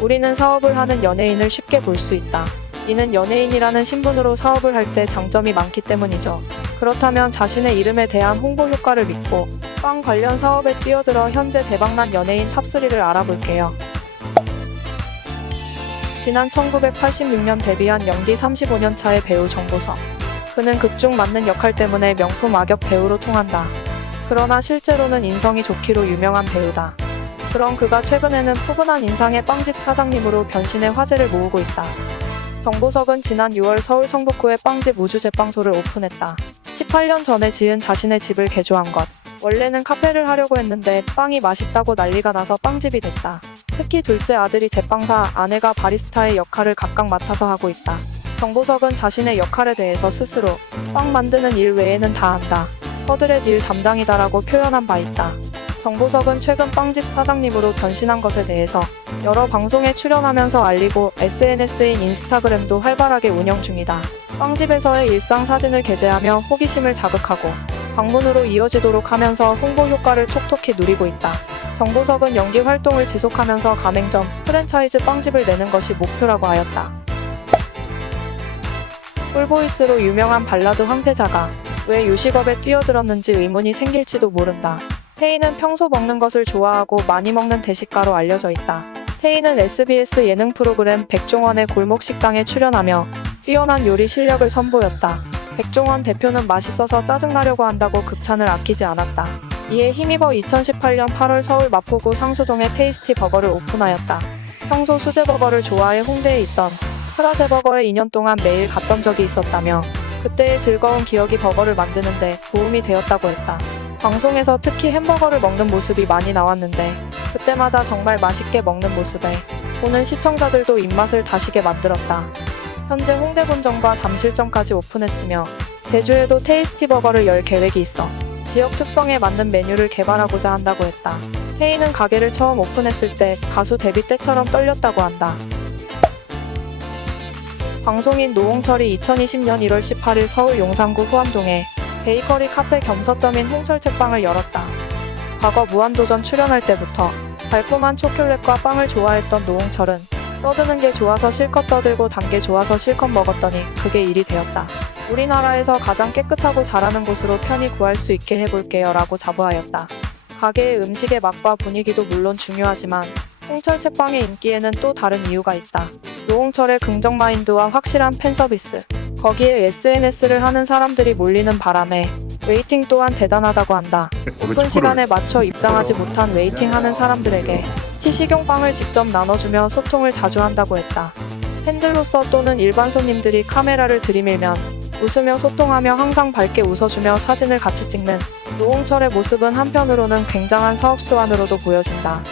우리는 사업을 하는 연예인을 쉽게 볼 수 있다. 이는 연예인이라는 신분으로 사업을 할 때 장점이 많기 때문이죠. 그렇다면 자신의 이름에 대한 홍보 효과를 믿고 빵 관련 사업에 뛰어들어 현재 대박난 연예인 탑3를 알아볼게요. 지난 1986년 데뷔한 연기 35년 차의 배우 정보석. 그는 극중 맞는 역할 때문에 명품 악역 배우로 통한다. 그러나 실제로는 인성이 좋기로 유명한 배우다. 그런 그가 최근에는 푸근한 인상의 빵집 사장님으로 변신해 화제를 모으고 있다. 정보석은 지난 6월 서울 성북구에 빵집 우주제빵소를 오픈했다. 18년 전에 지은 자신의 집을 개조한 것. 원래는 카페를 하려고 했는데 빵이 맛있다고 난리가 나서 빵집이 됐다. 특히 둘째 아들이 제빵사, 아내가 바리스타의 역할을 각각 맡아서 하고 있다. 정보석은 자신의 역할에 대해서 스스로 빵 만드는 일 외에는 다 안다. 허드렛 일 담당이다라고 표현한 바 있다. 정보석은 최근 빵집 사장님으로 변신한 것에 대해서 여러 방송에 출연하면서 알리고 SNS인 인스타그램도 활발하게 운영 중이다. 빵집에서의 일상 사진을 게재하며 호기심을 자극하고 방문으로 이어지도록 하면서 홍보 효과를 톡톡히 누리고 있다. 정보석은 연기 활동을 지속하면서 가맹점, 프랜차이즈 빵집을 내는 것이 목표라고 하였다. 꿀보이스로 유명한 발라드 황태자가 왜 요식업에 뛰어들었는지 의문이 생길지도 모른다. 태희는 평소 먹는 것을 좋아하고 많이 먹는 대식가로 알려져 있다. 태희는 SBS 예능 프로그램 백종원의 골목 식당에 출연하며 뛰어난 요리 실력을 선보였다. 백종원 대표는 맛있어서 짜증나려고 한다고 극찬을 아끼지 않았다. 이에 힘입어 2018년 8월 서울 마포구 상수동에 테이스티 버거를 오픈하였다. 평소 수제 버거를 좋아해 홍대에 있던 프라제 버거에 2년 동안 매일 갔던 적이 있었다며 그때의 즐거운 기억이 버거를 만드는데 도움이 되었다고 했다. 방송에서 특히 햄버거를 먹는 모습이 많이 나왔는데 그때마다 정말 맛있게 먹는 모습에 보는 시청자들도 입맛을 다시게 만들었다. 현재 홍대 본점과 잠실점까지 오픈했으며 제주에도 테이스티 버거를 열 계획이 있어 지역 특성에 맞는 메뉴를 개발하고자 한다고 했다. 태희는 가게를 처음 오픈했을 때 가수 데뷔 때처럼 떨렸다고 한다. 방송인 노홍철이 2020년 1월 18일 서울 용산구 후암동에 베이커리 카페 겸 서점인 홍철 책방을 열었다. 과거 무한도전 출연할 때부터 달콤한 초콜릿과 빵을 좋아했던 노홍철은 떠드는 게 좋아서 실컷 떠들고 단 게 좋아서 실컷 먹었더니 그게 일이 되었다. 우리나라에서 가장 깨끗하고 잘하는 곳으로 편히 구할 수 있게 해볼게요 라고 자부하였다. 가게의 음식의 맛과 분위기도 물론 중요하지만 홍철 책방의 인기에는 또 다른 이유가 있다. 노홍철의 긍정 마인드와 확실한 팬 서비스. 거기에 SNS를 하는 사람들이 몰리는 바람에 웨이팅 또한 대단하다고 한다. 오픈 시간에 맞춰 입장하지 못한 웨이팅 하는 사람들에게 시식용 빵을 직접 나눠주며 소통을 자주 한다고 했다. 팬들로서 또는 일반 손님들이 카메라를 들이밀면 웃으며 소통하며 항상 밝게 웃어주며 사진을 같이 찍는 노홍철의 모습은 한편으로는 굉장한 사업수완으로도 보여진다.